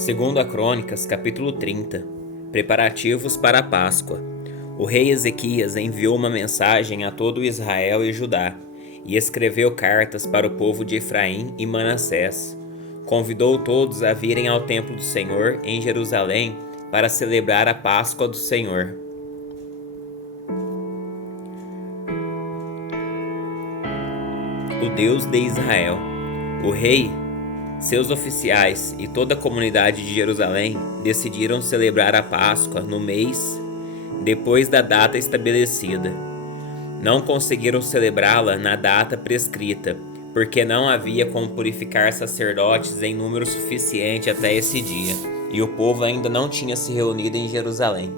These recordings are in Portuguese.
Segunda Crônicas, capítulo 30. Preparativos para a Páscoa. O rei Ezequias enviou uma mensagem a todo Israel e Judá, e escreveu cartas para o povo de Efraim e Manassés. Convidou todos a virem ao templo do Senhor em Jerusalém para celebrar a Páscoa do Senhor. O Deus de Israel. O rei, seus oficiais e toda a comunidade de Jerusalém decidiram celebrar a Páscoa no mês depois da data estabelecida. Não conseguiram celebrá-la na data prescrita, porque não havia como purificar sacerdotes em número suficiente até esse dia, e o povo ainda não tinha se reunido em Jerusalém.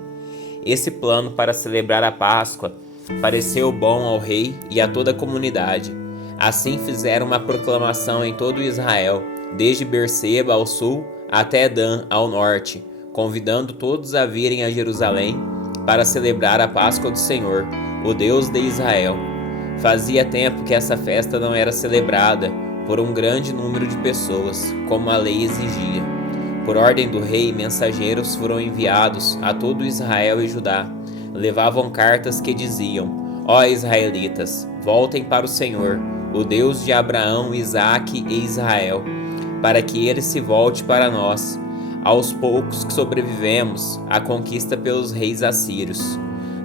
Esse plano para celebrar a Páscoa pareceu bom ao rei e a toda a comunidade. Assim fizeram uma proclamação em todo Israel, desde Berseba ao sul até Dan ao norte, convidando todos a virem a Jerusalém para celebrar a Páscoa do Senhor, o Deus de Israel. Fazia tempo que essa festa não era celebrada por um grande número de pessoas, como a lei exigia. Por ordem do rei, mensageiros foram enviados a todo Israel e Judá. Levavam cartas que diziam: Ó israelitas, voltem para o Senhor, o Deus de Abraão, Isaque e Israel, para que ele se volte para nós, aos poucos que sobrevivemos à conquista pelos reis assírios.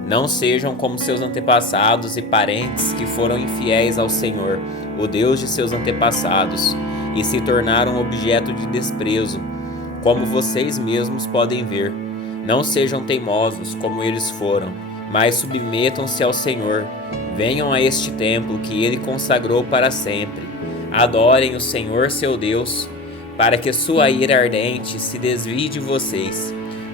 Não sejam como seus antepassados e parentes que foram infiéis ao Senhor, o Deus de seus antepassados, e se tornaram objeto de desprezo, como vocês mesmos podem ver. Não sejam teimosos como eles foram, mas submetam-se ao Senhor. Venham a este templo que ele consagrou para sempre. Adorem o Senhor seu Deus, para que sua ira ardente se desvie de vocês.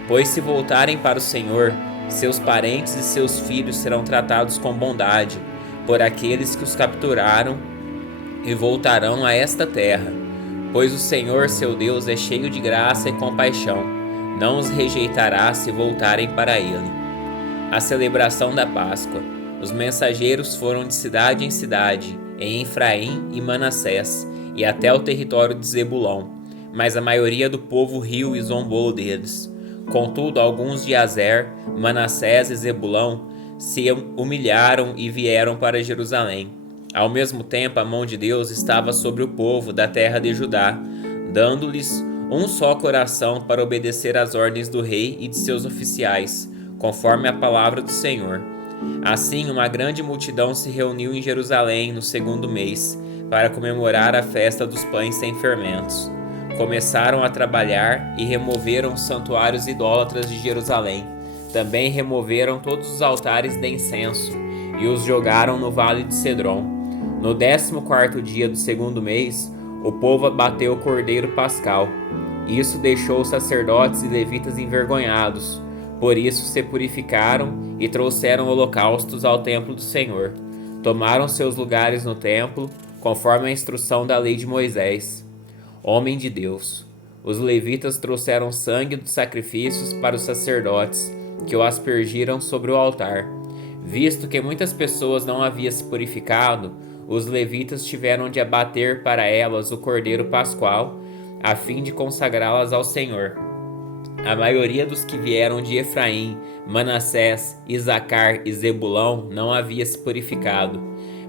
Pois se voltarem para o Senhor, seus parentes e seus filhos serão tratados com bondade por aqueles que os capturaram e voltarão a esta terra. Pois o Senhor seu Deus é cheio de graça e compaixão. Não os rejeitará se voltarem para ele. A celebração da Páscoa. Os mensageiros foram de cidade em cidade, em Efraim e Manassés, e até o território de Zebulon, mas a maioria do povo riu e zombou deles. Contudo, alguns de Azer, Manassés e Zebulão se humilharam e vieram para Jerusalém. Ao mesmo tempo, a mão de Deus estava sobre o povo da terra de Judá, dando-lhes um só coração para obedecer às ordens do rei e de seus oficiais, conforme a palavra do Senhor. Assim, uma grande multidão se reuniu em Jerusalém no segundo mês, para comemorar a festa dos pães sem fermentos. Começaram a trabalhar e removeram os santuários idólatras de Jerusalém. Também removeram todos os altares de incenso e os jogaram no vale de Cedron. No 14º dia do segundo mês, o povo abateu o cordeiro pascal. Isso deixou os sacerdotes e levitas envergonhados. Por isso se purificaram e trouxeram holocaustos ao templo do Senhor. Tomaram seus lugares no templo, conforme a instrução da lei de Moisés. Homem de Deus, os levitas trouxeram sangue dos sacrifícios para os sacerdotes, que o aspergiram sobre o altar. Visto que muitas pessoas não haviam se purificado, os levitas tiveram de abater para elas o cordeiro pascual, a fim de consagrá-las ao Senhor. A maioria dos que vieram de Efraim, Manassés, Isacar e Zebulão não havia se purificado,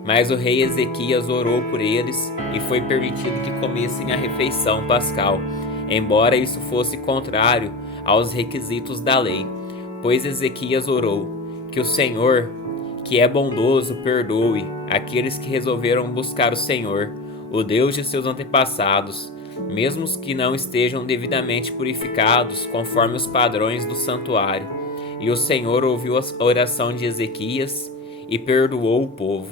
mas o rei Ezequias orou por eles e foi permitido que comessem a refeição pascal, embora isso fosse contrário aos requisitos da lei. Pois Ezequias orou que o Senhor, que é bondoso, perdoe aqueles que resolveram buscar o Senhor, o Deus de seus antepassados, mesmo os que não estejam devidamente purificados conforme os padrões do santuário. E o Senhor ouviu a oração de Ezequias e perdoou o povo.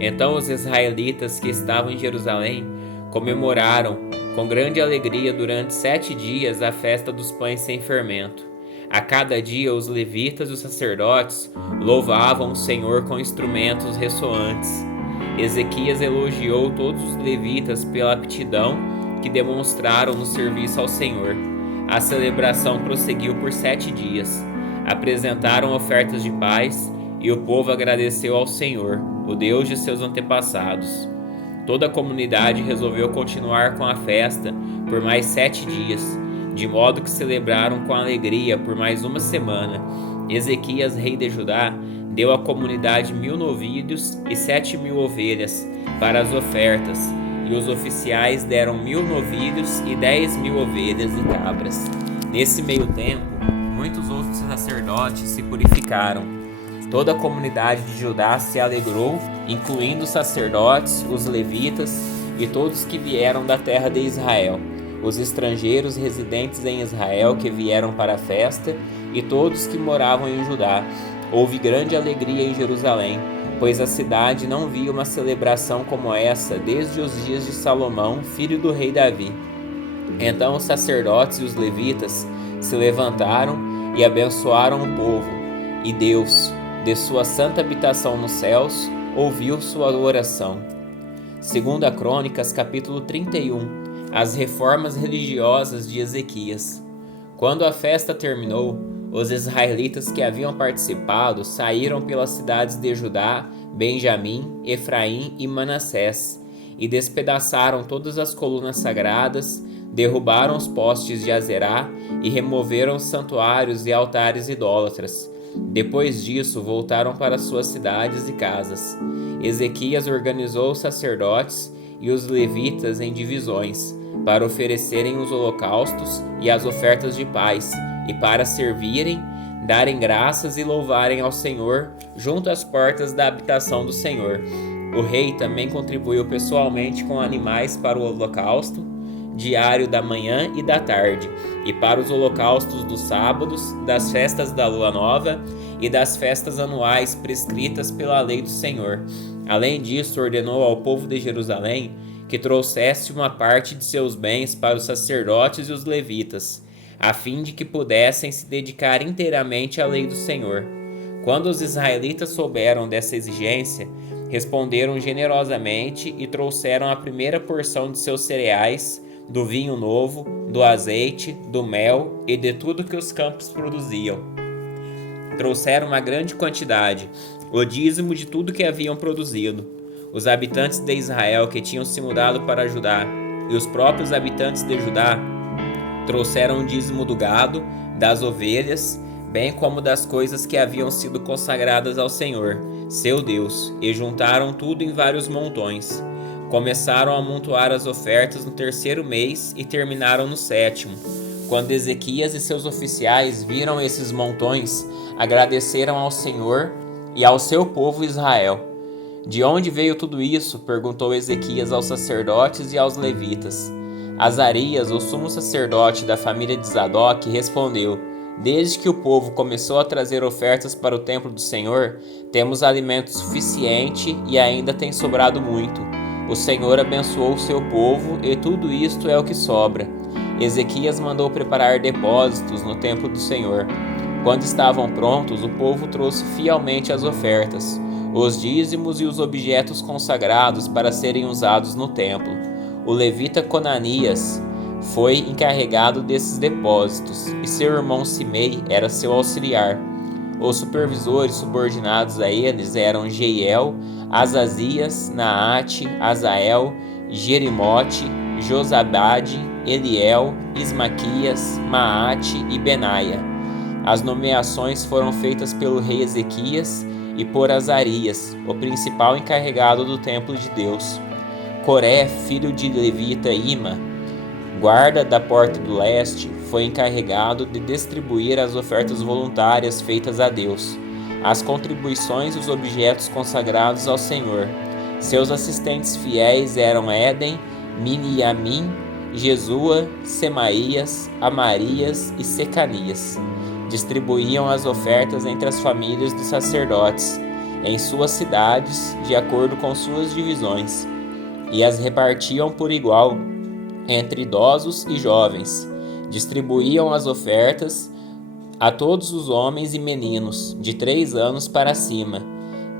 Então os israelitas que estavam em Jerusalém comemoraram com grande alegria durante 7 dias a festa dos pães sem fermento. A cada dia os levitas e os sacerdotes louvavam o Senhor com instrumentos ressoantes. Ezequias elogiou todos os levitas pela aptidão que demonstraram no serviço ao Senhor. A celebração prosseguiu por 7 dias. Apresentaram ofertas de paz e o povo agradeceu ao Senhor, o Deus de seus antepassados. Toda a comunidade resolveu continuar com a festa por mais 7 dias, de modo que celebraram com alegria por mais uma semana. Ezequias, rei de Judá, deu à comunidade 1000 novilhos e 7.000 ovelhas para as ofertas, e os oficiais deram 1000 novilhos e 10.000 ovelhas e cabras. Nesse meio tempo, muitos outros sacerdotes se purificaram. Toda a comunidade de Judá se alegrou, incluindo os sacerdotes, os levitas e todos que vieram da terra de Israel, os estrangeiros residentes em Israel que vieram para a festa e todos que moravam em Judá. Houve grande alegria em Jerusalém, pois a cidade não via uma celebração como essa desde os dias de Salomão, filho do rei Davi. Então os sacerdotes e os levitas se levantaram e abençoaram o povo, e Deus, de sua santa habitação nos céus, ouviu sua oração. 2 Crônicas, capítulo 31. As reformas religiosas de Ezequias. Quando a festa terminou, os israelitas que haviam participado saíram pelas cidades de Judá, Benjamim, Efraim e Manassés, e despedaçaram todas as colunas sagradas, derrubaram os postes de Azerá e removeram os santuários e altares idólatras. Depois disso, voltaram para suas cidades e casas. Ezequias organizou os sacerdotes e os levitas em divisões, para oferecerem os holocaustos e as ofertas de paz, e para servirem, darem graças e louvarem ao Senhor junto às portas da habitação do Senhor. O rei também contribuiu pessoalmente com animais para o holocausto diário da manhã e da tarde, e para os holocaustos dos sábados, das festas da lua nova e das festas anuais prescritas pela lei do Senhor. Além disso, ordenou ao povo de Jerusalém que trouxesse uma parte de seus bens para os sacerdotes e os levitas, a fim de que pudessem se dedicar inteiramente à lei do Senhor. Quando os israelitas souberam dessa exigência, responderam generosamente e trouxeram a primeira porção de seus cereais, do vinho novo, do azeite, do mel e de tudo que os campos produziam. Trouxeram uma grande quantidade, o dízimo de tudo que haviam produzido. Os habitantes de Israel que tinham se mudado para Judá e os próprios habitantes de Judá trouxeram o dízimo do gado, das ovelhas, bem como das coisas que haviam sido consagradas ao Senhor, seu Deus, e juntaram tudo em vários montões. Começaram a amontoar as ofertas no 3º mês e terminaram no 7º. Quando Ezequias e seus oficiais viram esses montões, agradeceram ao Senhor e ao seu povo Israel. De onde veio tudo isso? Perguntou Ezequias aos sacerdotes e aos levitas. Azarias, o sumo sacerdote da família de Zadok, respondeu: Desde que o povo começou a trazer ofertas para o templo do Senhor, temos alimento suficiente e ainda tem sobrado muito. O Senhor abençoou o seu povo e tudo isto é o que sobra. Ezequias mandou preparar depósitos no templo do Senhor. Quando estavam prontos, o povo trouxe fielmente as ofertas, os dízimos e os objetos consagrados para serem usados no templo. O levita Conanias foi encarregado desses depósitos, e seu irmão Simei era seu auxiliar. Os supervisores subordinados a eles eram Jeiel, Azazias, Naate, Azael, Jerimote, Josabade, Eliel, Ismaquias, Maate e Benaia. As nomeações foram feitas pelo rei Ezequias e por Azarias, o principal encarregado do templo de Deus. Coré, filho de levita Ima, guarda da porta do leste, foi encarregado de distribuir as ofertas voluntárias feitas a Deus, as contribuições e os objetos consagrados ao Senhor. Seus assistentes fiéis eram Éden, Miniamim, Jesua, Semaías, Amarias e Secanias. Distribuíam as ofertas entre as famílias dos sacerdotes, em suas cidades, de acordo com suas divisões, e as repartiam por igual entre idosos e jovens. Distribuíam as ofertas a todos os homens e meninos de 3 anos para cima,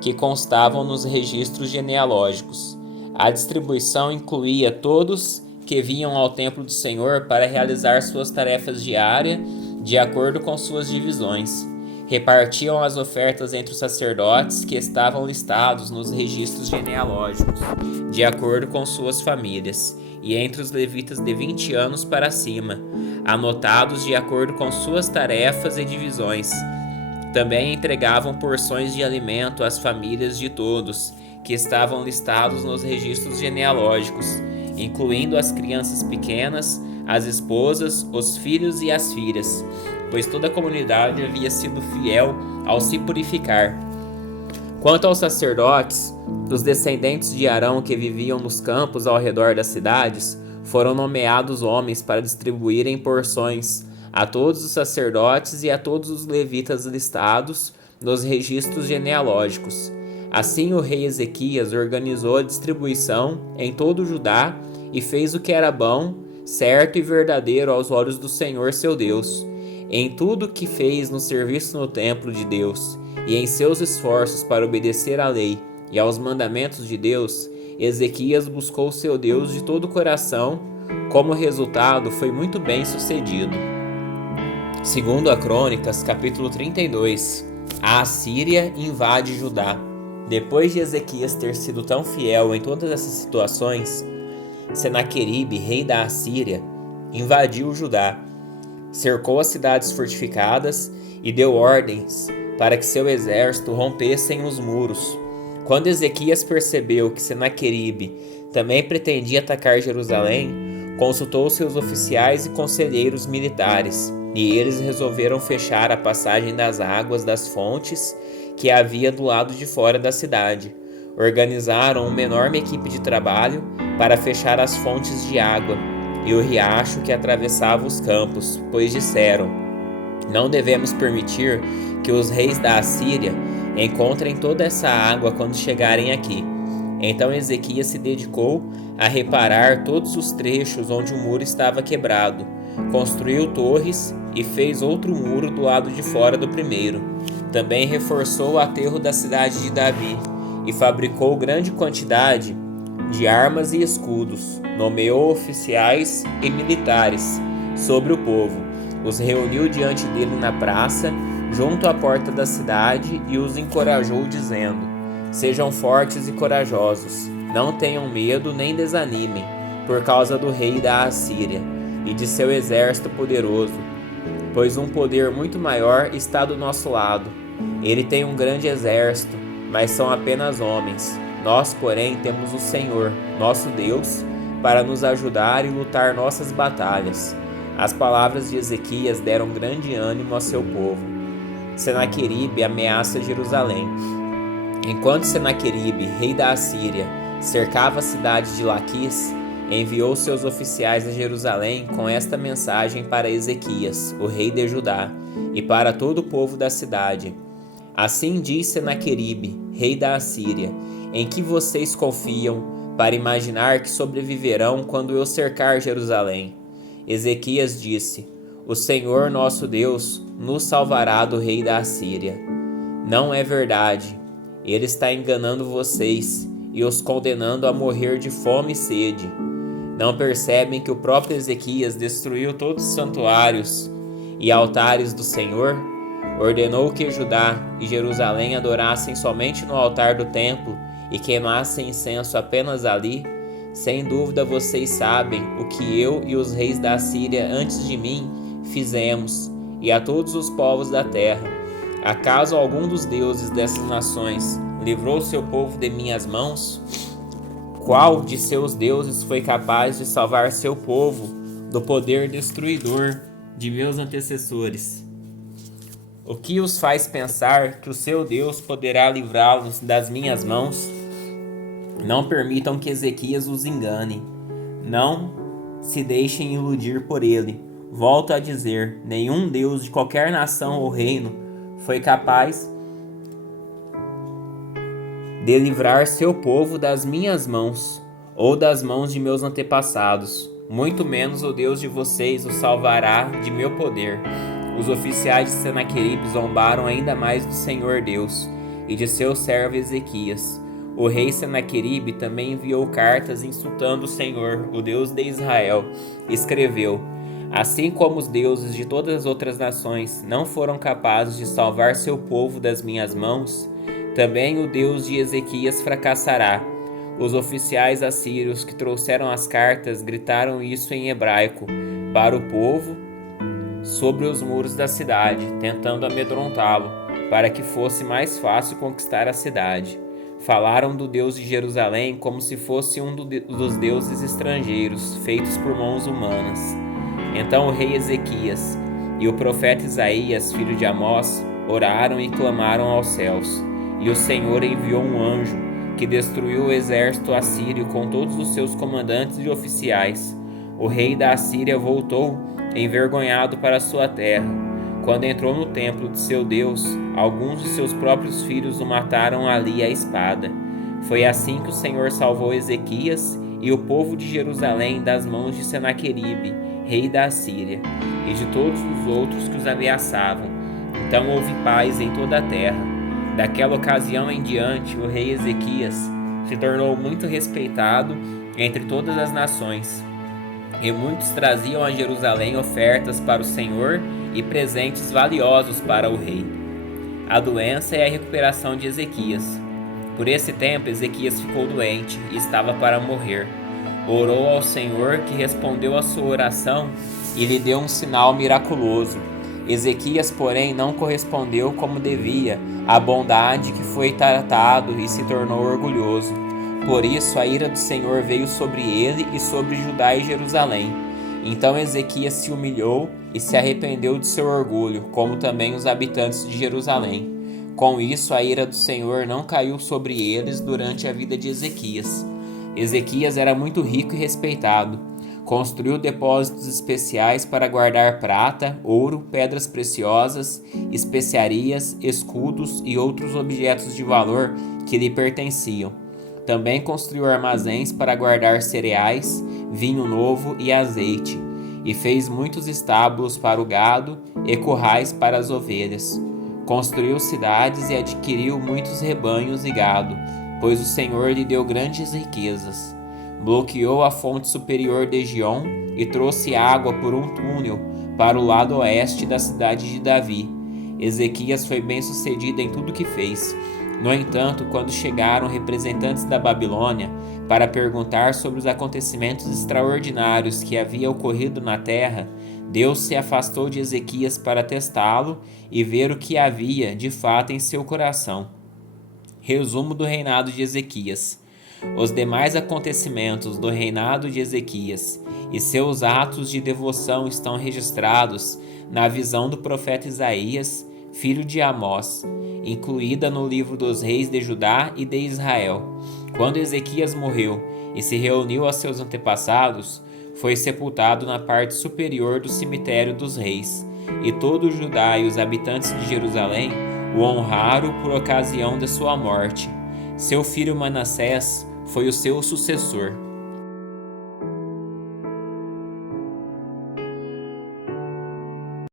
que constavam nos registros genealógicos. A distribuição incluía todos que vinham ao templo do Senhor para realizar suas tarefas diárias, de acordo com suas divisões. repartiam as ofertas entre os sacerdotes que estavam listados nos registros genealógicos, de acordo com suas famílias, e entre os levitas de 20 anos para cima, anotados de acordo com suas tarefas e divisões. Também entregavam porções de alimento às famílias de todos, que estavam listados nos registros genealógicos, incluindo as crianças pequenas, as esposas, os filhos e as filhas, pois toda a comunidade havia sido fiel ao se purificar. Quanto aos sacerdotes, os descendentes de Arão que viviam nos campos ao redor das cidades, foram nomeados homens para distribuírem porções a todos os sacerdotes e a todos os levitas listados nos registros genealógicos. Assim o rei Ezequias organizou a distribuição em todo o Judá e fez o que era bom, certo e verdadeiro aos olhos do Senhor seu Deus. Em tudo o que fez no serviço no templo de Deus e em seus esforços para obedecer à lei e aos mandamentos de Deus, Ezequias buscou seu Deus de todo o coração. Como resultado, foi muito bem sucedido. Segundo a Crônicas, capítulo 32, a Assíria invade Judá. Depois de Ezequias ter sido tão fiel em todas essas situações, Senaqueribe, rei da Assíria, invadiu Judá, cercou as cidades fortificadas e deu ordens para que seu exército rompessem os muros. Quando Ezequias percebeu que Senaqueribe também pretendia atacar Jerusalém, consultou seus oficiais e conselheiros militares, e eles resolveram fechar a passagem das águas das fontes que havia do lado de fora da cidade. Organizaram uma enorme equipe de trabalho para fechar as fontes de água e o riacho que atravessava os campos, pois disseram: não devemos permitir que os reis da Assíria encontrem toda essa água quando chegarem aqui. Então Ezequias se dedicou a reparar todos os trechos onde o muro estava quebrado, construiu torres e fez outro muro do lado de fora do primeiro. Também reforçou o aterro da cidade de Davi e fabricou grande quantidade de armas e escudos. Nomeou oficiais e militares sobre o povo. Os reuniu diante dele na praça, junto à porta da cidade, e os encorajou, dizendo: sejam fortes e corajosos, não tenham medo nem desanimem, por causa do rei da Assíria e de seu exército poderoso, pois um poder muito maior está do nosso lado. Ele tem um grande exército, mas são apenas homens. Nós, porém, temos o Senhor, nosso Deus, para nos ajudar e lutar nossas batalhas. As palavras de Ezequias deram grande ânimo a seu povo. Senaqueribe ameaça Jerusalém. Enquanto Senaqueribe, rei da Assíria, cercava a cidade de Laquis, enviou seus oficiais a Jerusalém com esta mensagem para Ezequias, o rei de Judá, e para todo o povo da cidade: assim diz Senaqueribe, rei da Assíria: em que vocês confiam para imaginar que sobreviverão quando eu cercar Jerusalém? Ezequias disse: o Senhor nosso Deus nos salvará do rei da Assíria. Não é verdade. Ele está enganando vocês e os condenando a morrer de fome e sede. Não percebem que o próprio Ezequias destruiu todos os santuários e altares do Senhor? Ordenou que Judá e Jerusalém adorassem somente no altar do templo e queimassem incenso apenas ali? Sem dúvida vocês sabem o que eu e os reis da Assíria antes de mim fizemos, e a todos os povos da terra. Acaso algum dos deuses dessas nações livrou seu povo de minhas mãos? Qual de seus deuses foi capaz de salvar seu povo do poder destruidor de meus antecessores? O que os faz pensar que o seu Deus poderá livrá-los das minhas mãos? Não permitam que Ezequias os engane. Não se deixem iludir por ele. Volto a dizer, nenhum Deus de qualquer nação ou reino foi capaz de livrar seu povo das minhas mãos ou das mãos de meus antepassados. Muito menos o Deus de vocês o salvará de meu poder. Os oficiais de Senaqueribe zombaram ainda mais do Senhor Deus e de seu servo Ezequias. O rei Senaqueribe também enviou cartas insultando o Senhor, o Deus de Israel. Escreveu: Assim como os deuses de todas as outras nações não foram capazes de salvar seu povo das minhas mãos, também o Deus de Ezequias fracassará. Os oficiais assírios que trouxeram as cartas gritaram isso em hebraico para o povo sobre os muros da cidade, tentando amedrontá-lo, para que fosse mais fácil conquistar a cidade. Falaram do Deus de Jerusalém como se fosse um dos deuses estrangeiros, feitos por mãos humanas. Então o rei Ezequias e o profeta Isaías, filho de Amós, oraram e clamaram aos céus. E o Senhor enviou um anjo que destruiu o exército assírio com todos os seus comandantes e oficiais. O rei da Assíria voltou envergonhado para sua terra. Quando entrou no templo de seu Deus, alguns de seus próprios filhos o mataram ali à espada. Foi assim que o Senhor salvou Ezequias e o povo de Jerusalém das mãos de Senaqueribe, rei da Assíria, e de todos os outros que os ameaçavam. Então houve paz em toda a terra. Daquela ocasião em diante, o rei Ezequias se tornou muito respeitado entre todas as nações, e muitos traziam a Jerusalém ofertas para o Senhor e presentes valiosos para o rei. A doença e a recuperação de Ezequias. Por esse tempo, Ezequias ficou doente e estava para morrer. Orou ao Senhor, que respondeu à sua oração e lhe deu um sinal miraculoso. Ezequias, porém, não correspondeu como devia à bondade que foi tratado e se tornou orgulhoso. Por isso, a ira do Senhor veio sobre ele e sobre Judá e Jerusalém. Então Ezequias se humilhou e se arrependeu de seu orgulho, como também os habitantes de Jerusalém. Com isso, a ira do Senhor não caiu sobre eles durante a vida de Ezequias. Ezequias era muito rico e respeitado. Construiu depósitos especiais para guardar prata, ouro, pedras preciosas, especiarias, escudos e outros objetos de valor que lhe pertenciam. Também construiu armazéns para guardar cereais, vinho novo e azeite, e fez muitos estábulos para o gado e currais para as ovelhas. Construiu cidades e adquiriu muitos rebanhos e gado, pois o Senhor lhe deu grandes riquezas. Bloqueou a fonte superior de Gion e trouxe água por um túnel para o lado oeste da cidade de Davi. Ezequias foi bem-sucedido em tudo que fez. No entanto, quando chegaram representantes da Babilônia para perguntar sobre os acontecimentos extraordinários que havia ocorrido na terra, Deus se afastou de Ezequias para testá-lo e ver o que havia de fato em seu coração. Resumo do reinado de Ezequias. Os demais acontecimentos do reinado de Ezequias e seus atos de devoção estão registrados na visão do profeta Isaías, filho de Amós, incluída no livro dos reis de Judá e de Israel. Quando Ezequias morreu e se reuniu aos seus antepassados, foi sepultado na parte superior do cemitério dos reis, e todo Judá e os habitantes de Jerusalém o honraram por ocasião de sua morte. Seu filho Manassés foi o seu sucessor.